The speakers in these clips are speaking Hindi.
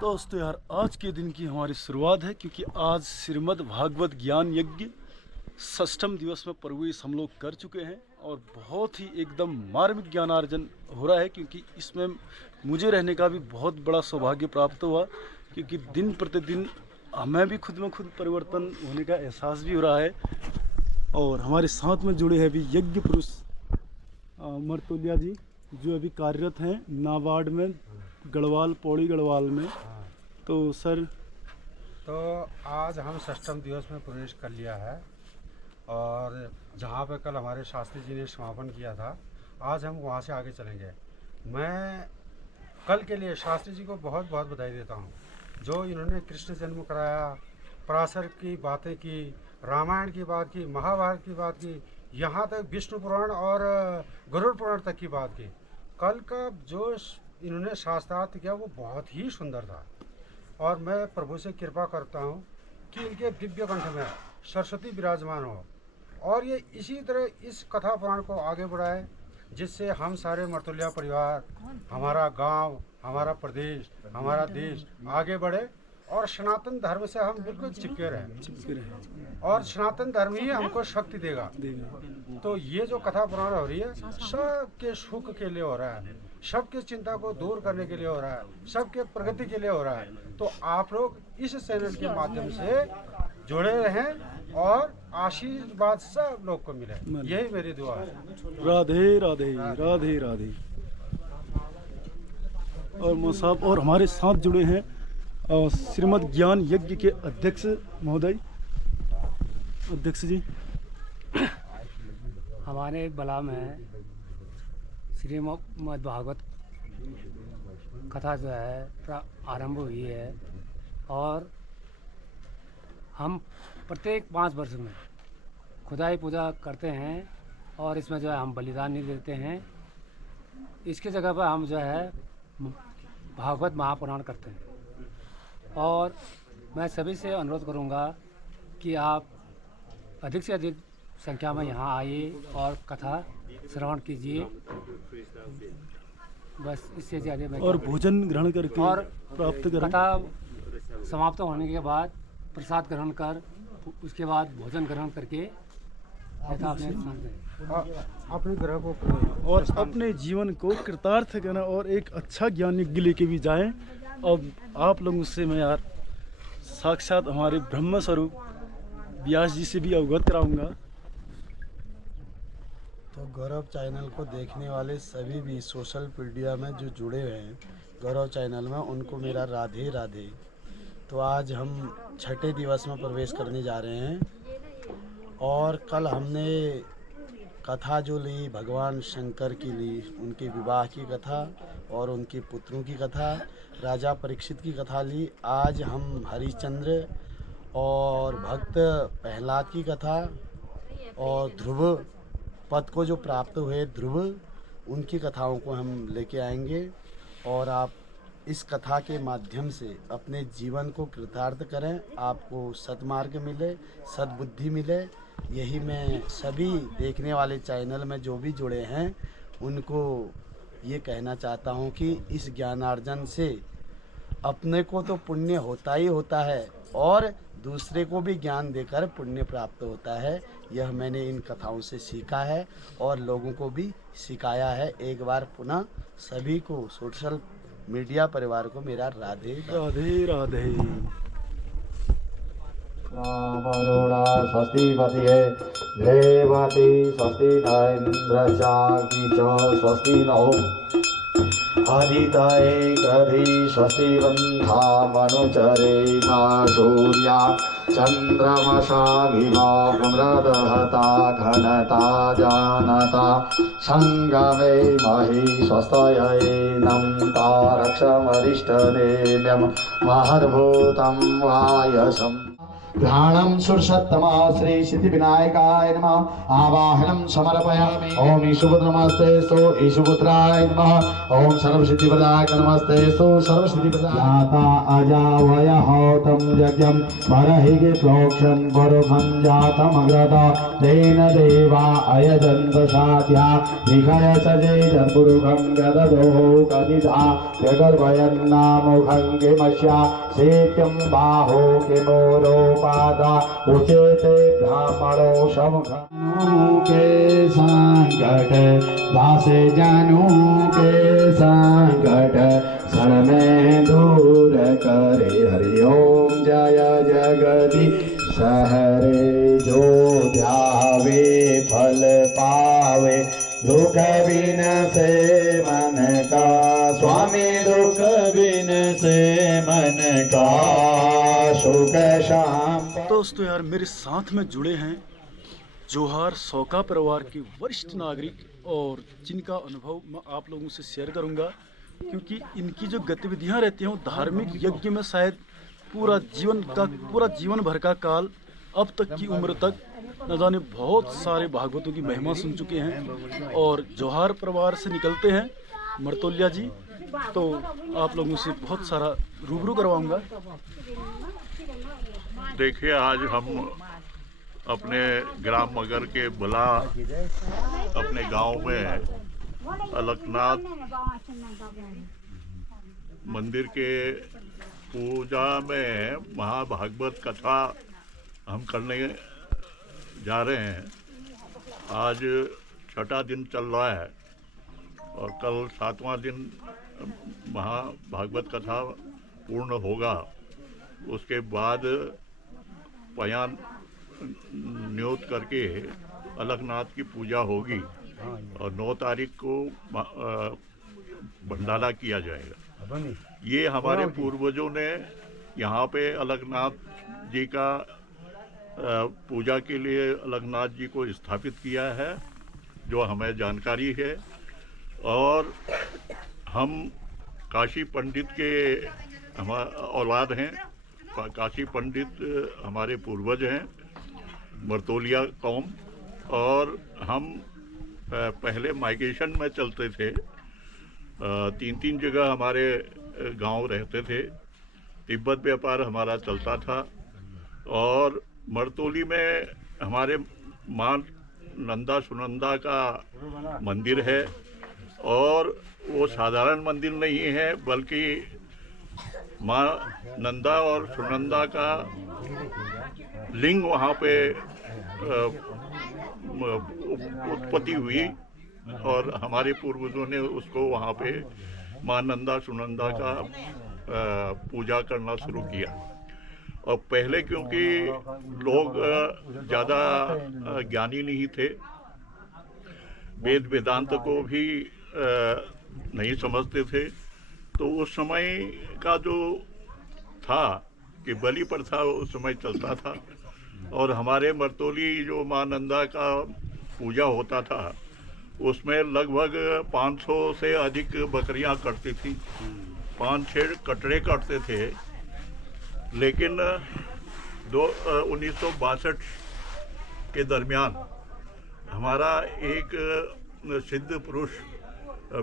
दोस्तों यार, आज के दिन की हमारी शुरुआत है क्योंकि आज श्रीमद् भागवत ज्ञान यज्ञ षष्ठम दिवस में प्रवेश हम लोग कर चुके हैं और बहुत ही एकदम मार्मिक ज्ञानार्जन हो रहा है क्योंकि इसमें मुझे रहने का भी बहुत बड़ा सौभाग्य प्राप्त हुआ क्योंकि दिन प्रतिदिन हमें भी खुद में खुद परिवर्तन होने का एहसास भी हो रहा है। और हमारे साथ में जुड़े हैं अभी यज्ञ पुरुष मर्तोलिया जी जो अभी कार्यरत हैं नाबार्ड में गढ़वाल पौड़ी गढ़वाल में। तो सर, तो आज हम षष्ठम दिवस में प्रवेश कर लिया है और जहाँ पे कल हमारे शास्त्री जी ने समापन किया था, आज हम वहाँ से आगे चलेंगे। मैं कल के लिए शास्त्री जी को बहुत बहुत बधाई देता हूँ जो इन्होंने कृष्ण जन्म कराया, पराशर की बातें की, रामायण की बात की, महाभारत की बात की, यहाँ तक विष्णु पुराण और गरुड़ पुराण तक की बात की। कल का जो इन्होंने शास्त्रार्थ किया वो बहुत ही सुंदर था और मैं प्रभु से कृपा करता हूँ कि इनके दिव्य कंठ में सरस्वती विराजमान हो और ये इसी तरह इस कथा पुराण को आगे बढ़ाए जिससे हम सारे मर्तोलिया परिवार, हमारा गांव, हमारा प्रदेश, हमारा देश आगे बढ़े और सनातन धर्म से हम बिल्कुल चिपके रहें और सनातन धर्म ही हमको शक्ति देगा। तो ये जो कथा पुराण हो रही है सबके सुख के लिए हो रहा है, सबके चिंता को दूर करने के लिए हो रहा है, सबके प्रगति के लिए हो रहा है। तो आप लोग इस चैनल के माध्यम से जुड़े रहें और आशीर्वाद सब लोग को मिले, यही मेरी दुआ है। राधे राधे राधे राधे। और मोसाब और हमारे साथ जुड़े हैं श्रीमद् ज्ञान यज्ञ के अध्यक्ष महोदय। अध्यक्ष जी, हमारे बला में श्रीमद् भागवत कथा जो है आरंभ हुई है और हम प्रत्येक 5 वर्ष में खुदाई पूजा करते हैं और इसमें जो है हम बलिदान नहीं देते हैं। इसकी जगह पर हम जो है भागवत महापुराण करते हैं और मैं सभी से अनुरोध करूंगा कि आप अधिक से अधिक संख्या में यहाँ आइए और कथा श्रवण कीजिए। बस इससे ज़्यादा मैं और भोजन ग्रहण करके और प्राप्त करें। कथा समाप्त होने के बाद प्रसाद ग्रहण कर उसके बाद भोजन ग्रहण करके अपने ग्रह को और अपने जीवन को कृतार्थ करना और एक अच्छा ज्ञान यज्ञ लेके भी जाएं। अब आप लोगों से मैं यार साक्षात हमारे ब्रह्म स्वरूप व्यास जी से भी अवगत कराऊंगा। तो गौरव चैनल को देखने वाले सभी भी सोशल मीडिया में जो जुड़े हुए हैं गौरव चैनल में, उनको मेरा राधे राधे। तो आज हम छठे दिवस में प्रवेश करने जा रहे हैं और कल हमने कथा जो ली भगवान शंकर की ली, उनके विवाह की कथा और उनके पुत्रों की कथा, राजा परीक्षित की कथा ली। आज हम हरिश्चंद्र और भक्त प्रहलाद की कथा और ध्रुव पद को जो प्राप्त हुए ध्रुव, उनकी कथाओं को हम लेके आएंगे और आप इस कथा के माध्यम से अपने जीवन को कृतार्थ करें, आपको सद्मार्ग मिले, सद्बुद्धि मिले। यही मैं सभी देखने वाले चैनल में जो भी जुड़े हैं उनको ये कहना चाहता हूँ कि इस ज्ञानार्जन से अपने को तो पुण्य होता ही होता है और दूसरे को भी ज्ञान देकर पुण्य प्राप्त होता है। यह मैंने इन कथाओं से सीखा है और लोगों को भी सिखाया है। एक बार पुनः सभी को सोशल मीडिया परिवार को मेरा राधे राधे राधे। वरुणा स्वस्ति पतिये देवती स्वस्ति न इंद्रश्चार्की च स्वस्ति नौ आदिताये कृधि स्वस्ति बन्धा मनुचरे मा सूर्या चन्द्रमसा विमा पुनर्दहता घनता जानता संगमे महि स्वस्तयेनं तारक्षमरिष्टनेम्यं महद्भूतं वायसम् घ्राणं सुरसत्तमा श्री सिद्धिविनायकाय नमः आवाहनं समर्पयामि। ओम ईशुपुत्रनमस्तेस्तु ईशुपुत्राय नमः। ओम सर्वसिद्धिप्रदायक नमस्तेस्तु सर्वसिद्धिप्रदाय अजावय हौतं यज्ञं परहिगे प्रोक्षन् परुखं जातमग्रत तेन देवा अयजन्त साध्या विखय सजे जन्पुरुखं गददो कदिधा जगर्भयन्नामुखं किमस्या सेत्यं बाहो किमोरोपादा उचेते ब्राह्मणो समखनु के संकट दासे जानू के संकट क्षण में दूर करे। हरि ओम जय जगदीश हरे जो ध्यावे फल पावे दुख बिन से मन का स्वामी दुख बिन से मन का सुख शाम। दोस्तों यार मेरे साथ में जुड़े हैं जोहार सौका परिवार के वरिष्ठ नागरिक और जिनका अनुभव मैं आप लोगों से शेयर करूंगा, क्योंकि इनकी जो गतिविधियां रहती हैं वो धार्मिक यज्ञ में शायद पूरा जीवन भर का काल अब तक की उम्र तक न जाने बहुत सारे भागवतों की महिमा सुन चुके हैं और जोहार परिवार से निकलते हैं मर्तोलिया जी, तो आप लोगों से बहुत सारा रूबरू करवाऊंगा। देखिए आज हम अपने ग्राम मगर के बुला अपने गांव में अलकनाथ मंदिर के पूजा में महाभागवत कथा हम करने जा रहे हैं। आज 6वां दिन चल रहा है और कल 7वां दिन महाभागवत कथा पूर्ण होगा। उसके बाद पयान न्योत करके अलकनाथ की पूजा होगी और 9 तारीख को भंडारा किया जाएगा। ये हमारे पूर्वजों ने यहाँ पे अलकनाथ जी का पूजा के लिए अलकनाथ जी को स्थापित किया है, जो हमें जानकारी है। और हम काशी पंडित के औलाद हैं। काशी पंडित हमारे पूर्वज हैं, मर्तोलिया कौम। और हम पहले माइग्रेशन में चलते थे, 3 जगह हमारे गांव रहते थे। तिब्बत व्यापार हमारा चलता था और मर्तोली में हमारे माँ नंदा सुनंदा का मंदिर है और वो साधारण मंदिर नहीं है, बल्कि माँ नंदा और सुनंदा का लिंग वहाँ पे उत्पत्ति हुई और हमारे पूर्वजों ने उसको वहाँ पे माँ नंदा सुनंदा का पूजा करना शुरू किया। और पहले क्योंकि लोग ज़्यादा ज्ञानी नहीं थे, वेद वेदांत को भी नहीं समझते थे, तो उस समय का जो था कि बलि प्रथा उस समय चलता था। और हमारे मर्तोली जो माँ नंदा का पूजा होता था उसमें लगभग 500 से अधिक बकरियां कटती थी, 5-6 कटरे कटते थे। लेकिन 1962 के दरमियान हमारा एक सिद्ध पुरुष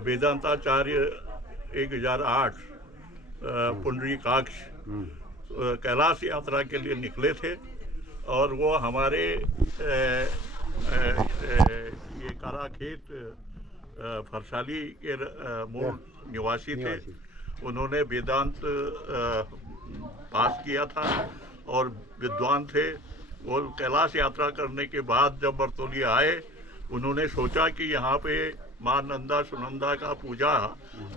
वेदांताचार्य 1008 पुंडरीकाक्ष कैलाश यात्रा के लिए निकले थे और वो हमारे ये काराखेत फरसाली के मूल निवासी थे। उन्होंने वेदांत पास किया था और विद्वान थे। वो कैलाश यात्रा करने के बाद जब बरतौली आए, उन्होंने सोचा कि यहाँ पे माँ नंदा सुनंदा का पूजा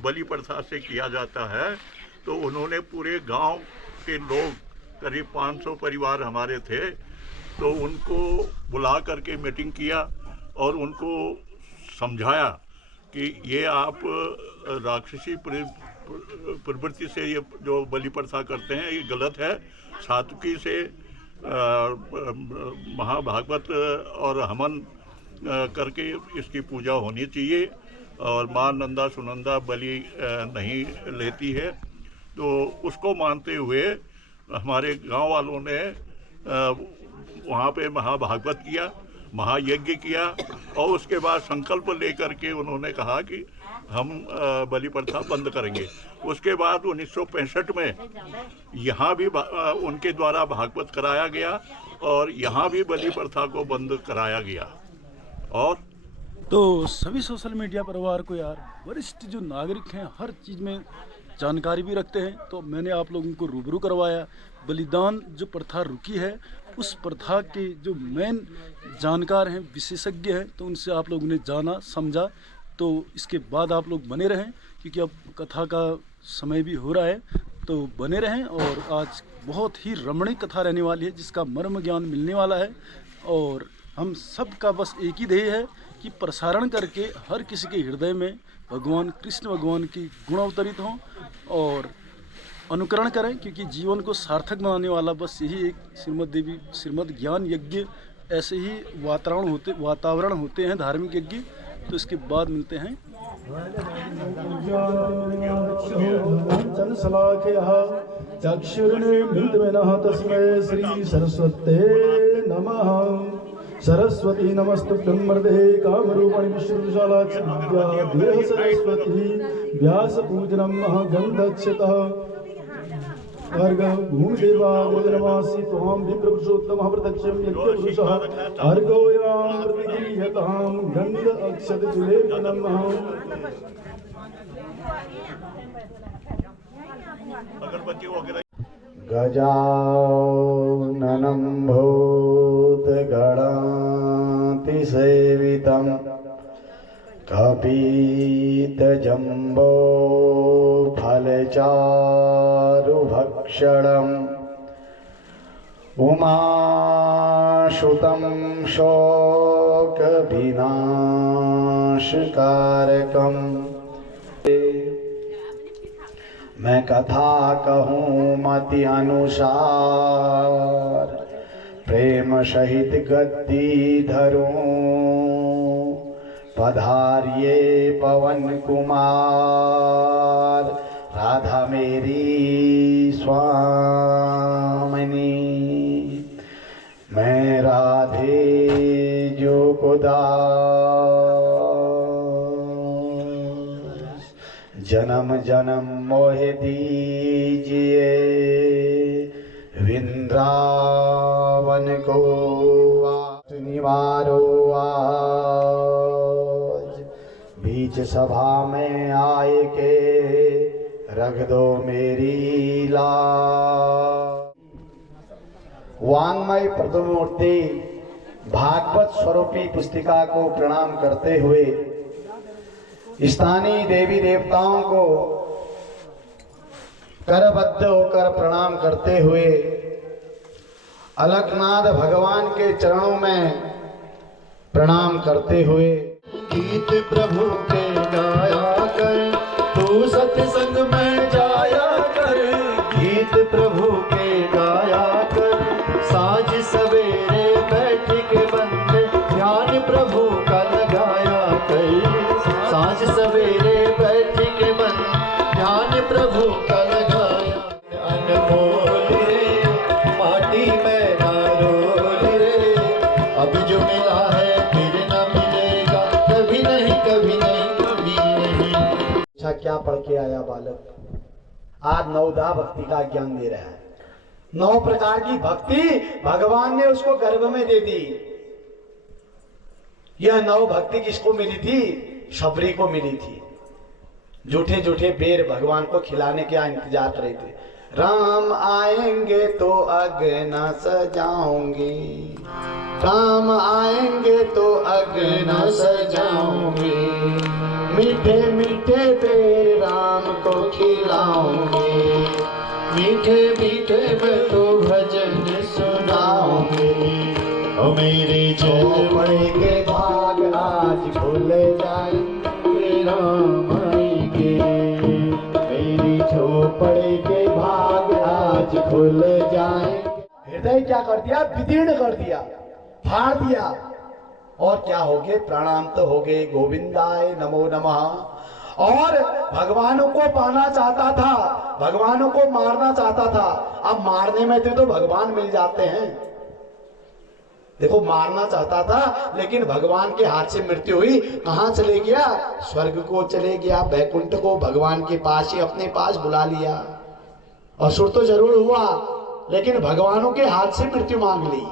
बलि प्रथा से किया जाता है, तो उन्होंने पूरे गांव के लोग, करीब 500 परिवार हमारे थे, तो उनको बुला करके मीटिंग किया और उनको समझाया कि ये आप राक्षसी प्रवृत्ति से ये जो बलि प्रथा करते हैं ये गलत है। सात्विकी से महाभागवत और हवन करके इसकी पूजा होनी चाहिए और माँ नंदा सुनंदा बलि नहीं लेती है। तो उसको मानते हुए हमारे गांव वालों ने वहाँ पे महाभागवत किया, महायज्ञ किया और उसके बाद संकल्प लेकर के उन्होंने कहा कि हम बलि प्रथा बंद करेंगे। उसके बाद 1965 में यहाँ भी उनके द्वारा भागवत कराया गया और यहाँ भी बलि प्रथा को बंद कराया गया। और तो सभी सोशल मीडिया परिवार को यार, वरिष्ठ जो नागरिक हैं हर चीज़ में जानकारी भी रखते हैं, तो मैंने आप लोगों को रूबरू करवाया। बलिदान जो प्रथा रुकी है उस प्रथा के जो मेन जानकार हैं, विशेषज्ञ हैं, तो उनसे आप लोगों ने जाना समझा। तो इसके बाद आप लोग बने रहें क्योंकि अब कथा का समय भी हो रहा है, तो बने रहें। और आज बहुत ही रमणीक कथा रहने वाली है जिसका मर्म ज्ञान मिलने वाला है। और हम सब का बस एक ही ध्येय है कि प्रसारण करके हर किसी के हृदय में भगवान कृष्ण भगवान की गुण अवतरित हों और अनुकरण करें, क्योंकि जीवन को सार्थक बनाने वाला बस यही एक श्रीमद् ज्ञान यज्ञ, ऐसे ही वातावरण होते हैं धार्मिक यज्ञ। तो इसके बाद मिलते हैं। चक्षुर्मिलितमेनः तस्मै श्री सरस्वते नमः। सरस्वती नमस्तुभ्यं वरदे कामरूपिणि विश्वविशालाक्षि विद्यादेह सरस्वती व्यासपूजनं महगन्धक्षतः अर्घं भूमिदेवाग्रजनमासि त्वां विप्रपुरुषोत्तमः प्रत्यक्षं यज्ञपुरुषः अर्घोऽयं प्रतिगृह्यतां गन्ध अक्षततुलेपनं अगरबत्ती वगैरह। गजाननं भूतगणातिसेवितं कपितजम्बो फलचारुभक्षणम् उमासुतं शोकविनाशकारकम्। मैं कथा कहूँ मति अनुसार, प्रेम सहित गद्दी धरूं। पधारिये पवन कुमार, राधा मेरी स्वामिनी। मैं राधे जो दास, जन्म जन्म मोहे दीजिए वृंदावन को निवारो आज। बीच सभा में आए के रख दो मेरी लाज। वांग्मय प्रतिमूर्ति भागवत स्वरूपी पुस्तिका को प्रणाम करते हुए स्थानीय देवी देवताओं को करबद्ध होकर प्रणाम करते हुए अलकनाथ भगवान के चरणों में प्रणाम करते हुए गीत प्रभु के गाया कर, तू सत्संग में जाया कर। गीत प्रभु के गाया कर, साँझ सवेरे बैठ के बंदे ध्यान प्रभु का लगाया कर। साँझ सवेरे बैठ के बंदे ध्यान प्रभु का लगाया। अनमोल रे माटी में ना रोल रे, अब जो मिला है फिर न मिलेगा, कभी नहीं कभी नहीं कभी नहीं। अच्छा क्या पढ़ के आया बालक? आज नवदा भक्ति का ज्ञान दे रहा है। 9 प्रकार की भक्ति भगवान ने उसको गर्भ में दे दी। यह 9 भक्ति किसको मिली थी? शबरी को मिली थी। झूठे झूठे बेर भगवान को खिलाने के इंतजार कर रहे थे। राम आएंगे तो अग्न सजाऊंगी, राम आएंगे तो अग्न सजाऊंगी। मीठे मीठे बेर राम को खिलाऊंगी, मीठे मीठे मैं तो भजन सुनाऊंगी। ओ मेरे झोपड़े के भाग आज खुल जाएंगे, राम आएंगे। मेरी झोपड़े के भाग आज खुल जाएंगे। हृदय क्या कर दिया? विदीर्ण कर दिया, फाड़ दिया। और क्या हो गए? प्रणाम तो हो गए, गोविंदाय नमो नमः। और भगवानों को पाना चाहता था, भगवानों को मारना चाहता था। अब मारने में तो भगवान मिल जाते हैं। देखो मारना चाहता था, लेकिन भगवान के हाथ से मृत्यु हुई। कहाँ चले गया? स्वर्ग को चले गया, बैकुंठ को, भगवान के पास ही अपने पास बुला लिया। असुर तो जरूर हुआ, लेकिन भगवानों के हाथ से मृत्यु मांग ली।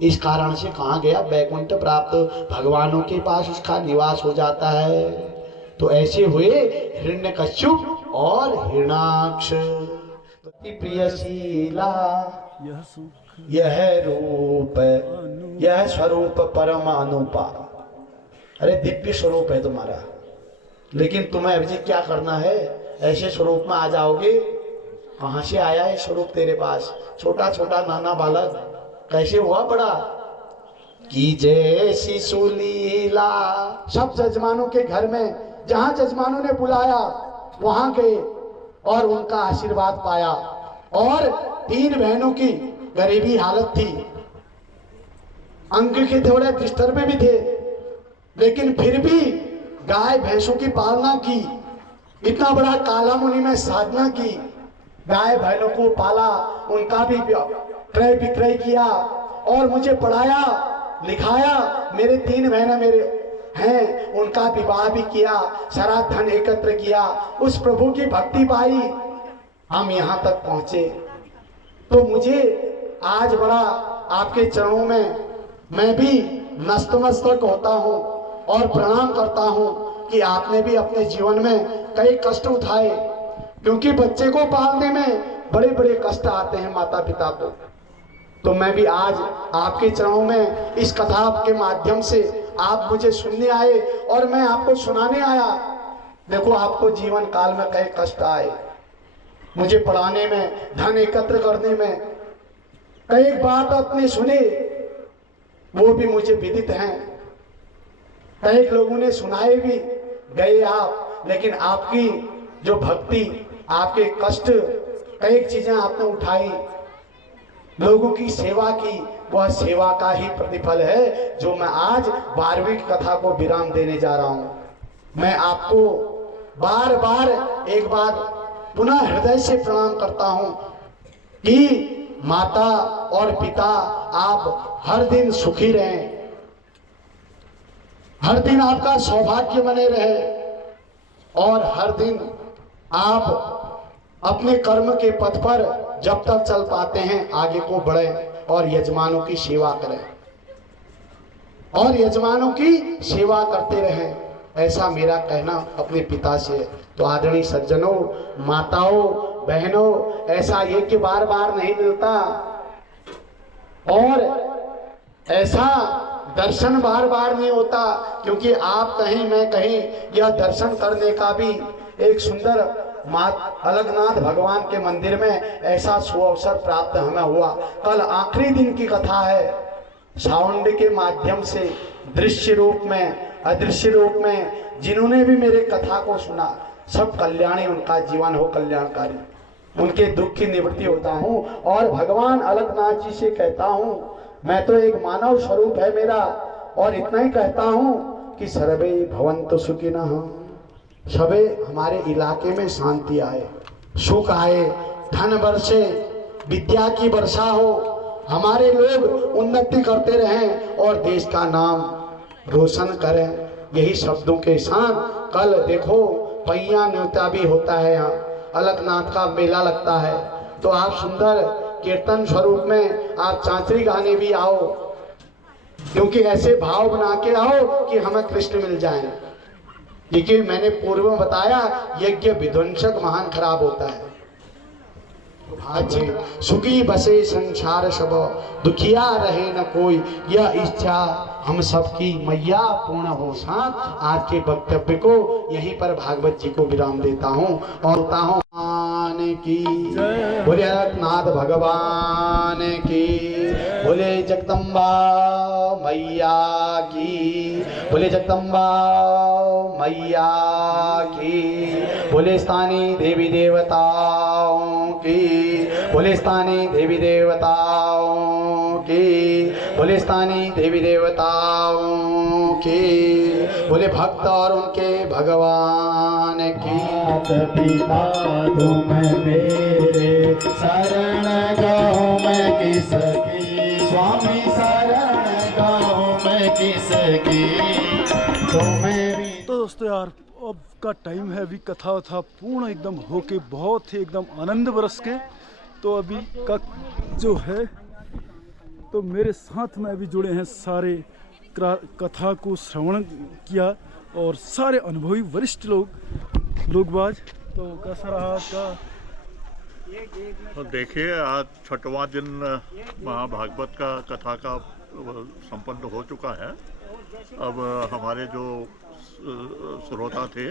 इस कारण से कहाँ गया? बैकुंठ प्राप्त, भगवानों के पास उसका निवास हो जाता है। तो ऐसे हुए हिरण्यकश्यप और हिरण्याक्ष। प्रियशीला यह सुख यह रूप, यह स्वरूप परम अनुपा। अरे दिव्य स्वरूप है तुम्हारा, लेकिन तुम्हें अभी क्या करना है? ऐसे स्वरूप में आ जाओगे। कहाँ से आया है स्वरूप तेरे पास? छोटा छोटा नाना बालक कैसे हुआ बड़ा? कि जैसी सुलीला। सब जजमानों के घर में, जहां जजमानों ने बुलाया वहां गए और उनका आशीर्वाद पाया। और 3 बहनों की गरीबी हालत थी, अंग के थोड़े बिस्तर पे भी थे, लेकिन फिर भी गाय भैंसों की पालना की। इतना बड़ा काला मुनि में साधना की, गाय भैंसों को पाला, उनका भी क्रय विक्रय किया और मुझे पढ़ाया लिखाया। मेरे 3 बहनें मेरे हैं, उनका विवाह भी किया, सारा धन एकत्र किया, उस प्रभु की भक्ति पाई, हम यहाँ तक पहुंचे। तो मुझे आज बड़ा आपके चरणों में मैं भी नतमस्तक होता हूँ और प्रणाम करता हूँ कि आपने भी अपने जीवन में कई कष्ट उठाए, क्योंकि बच्चे को पालने में बड़े बड़े कष्ट आते हैं माता पिता को। तो मैं भी आज आपके चरणों में इस कथा के माध्यम से आप मुझे सुनने आए और मैं आपको सुनाने आया। देखो आपको जीवन काल में कई कष्ट आए, मुझे पढ़ाने में, धन एकत्र करने में, कई बात आपने सुने वो भी मुझे विदित हैं, कई लोगों ने सुनाए भी गए आप, लेकिन आपकी जो भक्ति, आपके कष्ट, कई चीजें आपने उठाई, लोगों की सेवा की, वह सेवा का ही प्रतिफल है जो मैं आज 12वीं कथा को विराम देने जा रहा हूं। मैं आपको बार बार एक बार पुनः हृदय से प्रणाम करता हूं कि माता और पिता आप हर दिन सुखी रहें, हर दिन आपका सौभाग्य बने रहे और हर दिन आप अपने कर्म के पथ पर जब तक चल पाते हैं आगे को बढ़े और यजमानों की सेवा करें और यजमानों की सेवा करते रहें। ऐसा मेरा कहना अपने पिता से। तो आदरणीय सज्जनों, माताओं, बहनों, ऐसा यज्ञ बार बार नहीं मिलता और ऐसा दर्शन बार बार नहीं होता, क्योंकि आप कहीं मैं कहीं, यह दर्शन करने का भी एक सुंदर अलगनाथ भगवान के मंदिर में ऐसा सुअवसर प्राप्त हमें हुआ। कल आखिरी दिन की कथा है, साउंड के माध्यम से दृश्य रूप में, अदृश्य रूप में जिन्होंने भी मेरे कथा को सुना, सब कल्याणी उनका जीवन हो, कल्याणकारी, उनके दुख की निवृत्ति होता हूँ। और भगवान अलगनाथ जी से कहता हूँ, मैं तो एक मानव स्वरूप है मेरा, और इतना ही कहता हूँ कि सर्वे भवन्तु सुखिनः, सबे हमारे इलाके में शांति आए, सुख आए, धन बरसे, विद्या की वर्षा हो, हमारे लोग उन्नति करते रहें और देश का नाम रोशन करें। यही शब्दों के साथ कल देखो पैया न्योता भी होता है, यहाँ अलगनाथ का मेला लगता है, तो आप सुंदर कीर्तन स्वरूप में आप चांचरी गाने भी आओ, क्योंकि ऐसे भाव बना के आओ कि हमें कृष्ण मिल जाए। क्योंकि मैंने पूर्व में बताया यज्ञ विध्वंसक महान खराब होता है। सुखी बसे संसार सब, दुखिया रहे न कोई, यह इच्छा हम सबकी मैया पूर्ण हो। साथ आज के वक्तव्य को यहीं पर भागवत जी को विराम देता हूँ और होता हूँ की बोले अलगनाथ भगवान की, बोले जगदम्बा मैया की, बोले जगदम्बा मैया की, बोले स्थानीय देवी देवताओं की, बोले स्थानीय देवी देवताओं की, बोले स्थानीय देवी देवताओं की, बोले भक्त और उनके भगवान की। पिता तुम मेरे शरण गो मैं किसकी, स्वामी शरण का टाइम है, अभी कथा वथा पूर्ण एकदम होके बहुत ही एकदम आनंद बरस के। तो अभी का जो है तो मेरे साथ में अभी जुड़े हैं सारे कथा को श्रवण किया और सारे अनुभवी वरिष्ठ लोगबाज। तो कैसा रहा आपका? तो देखिए, आज 6वां दिन महाभागवत का कथा का संपन्न हो चुका है। अब हमारे जो श्रोता थे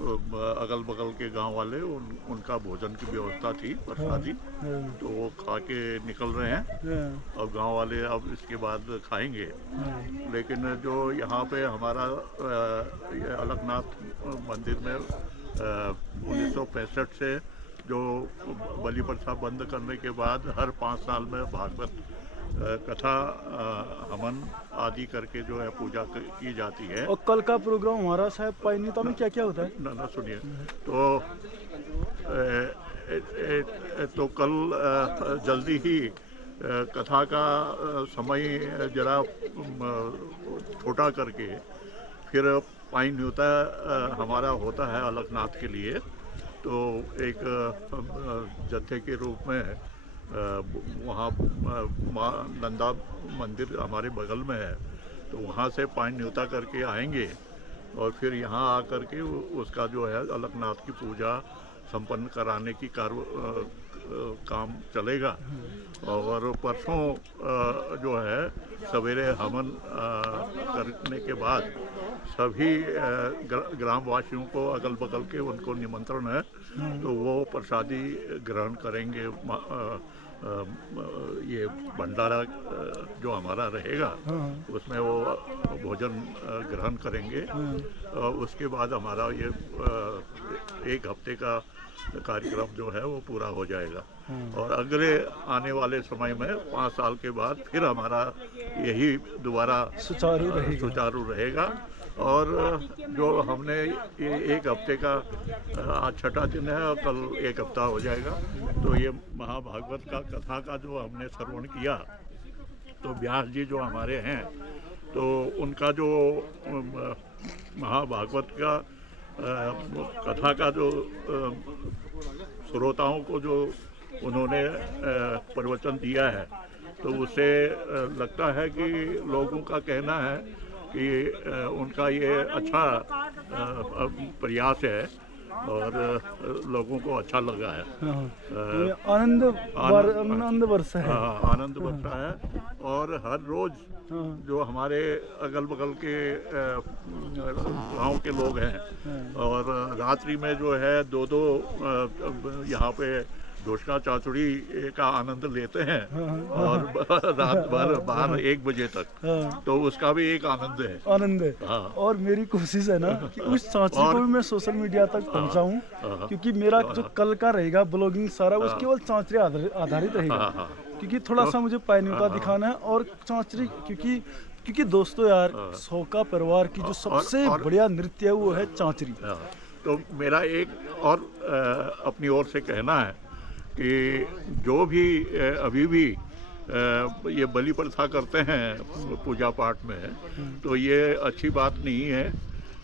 अगल बगल के गांव वाले, उनका भोजन की व्यवस्था थी प्रसादी, तो वो खा के निकल रहे हैं। अब गांव वाले अब इसके बाद खाएंगे। लेकिन जो यहाँ पे हमारा अलकनाथ मंदिर में 1965 से जो बलि प्रथा बंद करने के बाद हर 5 साल में भागवत कथा हवन आदि करके जो है पूजा की जाती है। और कल का प्रोग्राम हमारा साहब पाइनीता में क्या क्या होता है? ना सुनिए, तो कल जल्दी ही कथा का समय जरा छोटा करके फिर पाइन न्योता हमारा होता है अलकनाथ के लिए। तो एक जत्थे के रूप में वहाँ माँ नंदा मंदिर हमारे बगल में है, तो वहाँ से पानी न्योता करके आएंगे और फिर यहाँ आकर के उसका जो है अलकनाथ की पूजा संपन्न कराने की काम चलेगा। और परसों जो है सवेरे हवन करने के बाद सभी ग्रामवासियों को अगल बगल के उनको निमंत्रण है, तो वो प्रसादी ग्रहण करेंगे। ये भंडारा जो हमारा रहेगा उसमें वो भोजन ग्रहण करेंगे। उसके बाद हमारा ये 1 हफ्ते का कार्यक्रम जो है वो पूरा हो जाएगा। और अगले आने वाले समय में 5 साल के बाद फिर हमारा यही दोबारा सुचारू रहेगा। और जो हमने ये 1 हफ्ते का आज 6वां दिन है और कल 1 हफ्ता हो जाएगा। तो ये महाभागवत का कथा का जो हमने श्रवण किया, तो व्यास जी जो हमारे हैं, तो उनका जो महाभागवत का कथा का जो श्रोताओं को जो उन्होंने प्रवचन दिया है, तो उससे लगता है कि लोगों का कहना है कि उनका ये अच्छा प्रयास है और लोगों को अच्छा लगा है। आनंद वर्षा है। आनंद वर्षा है। और हर रोज जो हमारे अगल बगल के गांव के लोग हैं और रात्रि में जो है 2-2 यहाँ पे डोसा चाचड़ी का आनंद लेते हैं और रात भर 12-1 बजे तक, तो उसका भी एक आनंद है। हाँ। और मेरी कोशिश है ना कि उस चाचड़ी को भी मैं सोशल मीडिया तक पहुंचाऊं, क्योंकि मेरा जो कल का रहेगा ब्लॉगिंग सारा उस केवल चाचड़ी आधारित रहेगा। क्योंकि थोड़ा सा मुझे पायनियों का दिखाना है और चाचड़ी, क्योंकि दोस्तों यार सौका परिवार की जो सबसे बढ़िया नृत्य है वो है चाचड़ी। तो मेरा एक और अपनी ओर से कहना है कि जो भी अभी भी ये बलि प्रथा करते हैं पूजा पाठ में, तो ये अच्छी बात नहीं है।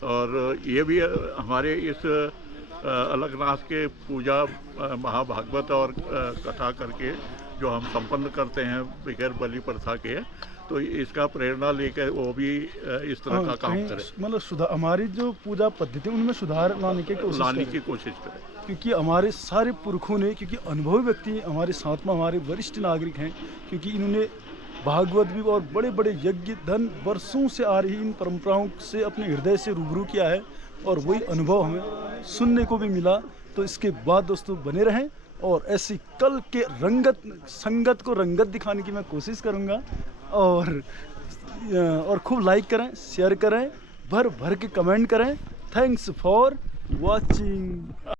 और ये भी हमारे इस अलकनाथ के पूजा महाभागवत और कथा करके जो हम संपन्न करते हैं बगैर बलि प्रथा के, तो इसका प्रेरणा लेकर वो भी इस तरह का काम करें। मतलब हमारी जो पूजा पद्धति उनमें सुधार लाने की कोशिश करें। क्योंकि हमारे सारे पुरखों ने, क्योंकि अनुभवी व्यक्ति हमारे साथ में हमारे वरिष्ठ नागरिक हैं, क्योंकि इन्होंने भागवत भी और बड़े बड़े यज्ञ धन वर्षों से आ रही इन परंपराओं से अपने हृदय से रूबरू किया है और वही अनुभव हमें सुनने को भी मिला। तो इसके बाद दोस्तों बने रहें और ऐसी कल के संगत को रंगत दिखाने की मैं कोशिश करूँगा। और खूब लाइक करें, शेयर करें, भर भर के कमेंट करें। Thanks for watching.